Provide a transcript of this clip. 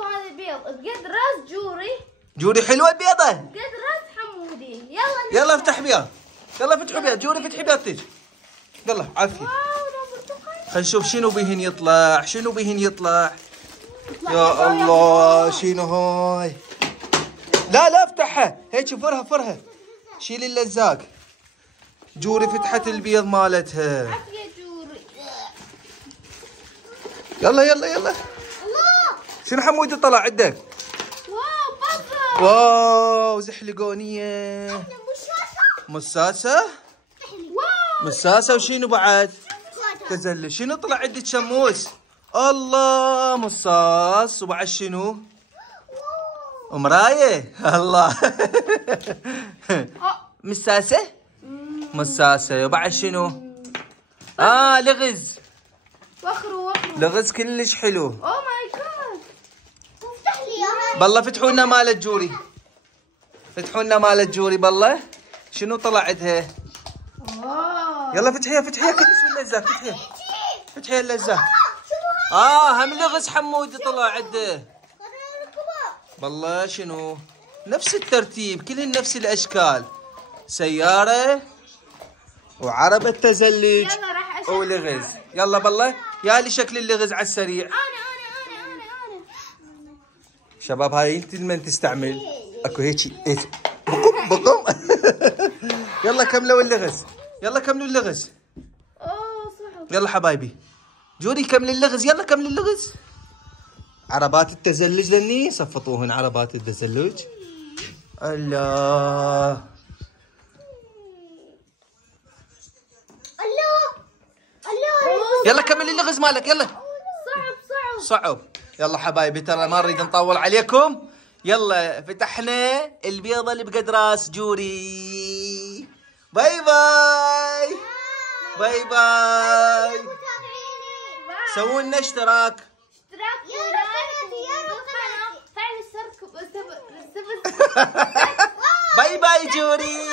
شوفوا هذا البيض بقد راس جوري. جوري حلوه البيضه. بقد راس حمودي. يلا افتح بيض. يلا فتحوا بيض. جوري فتحي بيضتك. يلا عافيه. خلينا نشوف شنو بيهن يطلع. شنو بيهن يطلع. يا الله شنو هاي. لا افتحها هيك. فرها شيلي اللزاق. جوري فتحت البيض مالتها. عافية جوري. يلا شنو حمودي طلع عندك؟ واو بطل. واو زحلقونية. مساسة. مساسة وشنو بعد؟ تزلج. شنو طلع عندك شموس؟ الله مصاص. وبعد شنو؟ ومراية. الله. مساسة. وبعد شنو؟ لغز. وخرو. لغز كلش حلو. اوه ماي جاد. افتح لي اياها. بالله فتحوا لنا مال الجوري. فتحوا لنا مال الجوري بالله. شنو طلع عندها؟ يلا فتحيها كلش باللزاق. فتحيها اللزاق. هم لغز حمودي طلع عنده. بالله شنو؟ نفس الترتيب كلهن نفس الاشكال. سيارة وعربة تزلج ولغز. يلا بالله يا لي شكل اللغز على السريع. انا شباب هاي انت من تستعمل. اكو هيك بقم. يلا كملوا اللغز. اوه صعب. يلا حبايبي. جوري كمل اللغز. يلا كمل اللغز. عربات التزلج لني صفطوهن. عربات التزلج. الله يلا كمل اللغز مالك. يلا صعب. يلا حبايبي ترى ما نريد نطول عليكم. يلا فتحنا البيضة اللي بقد راس جوري. باي باي. سووا لنا اشتراك. فعل السرك. باي باي جوري.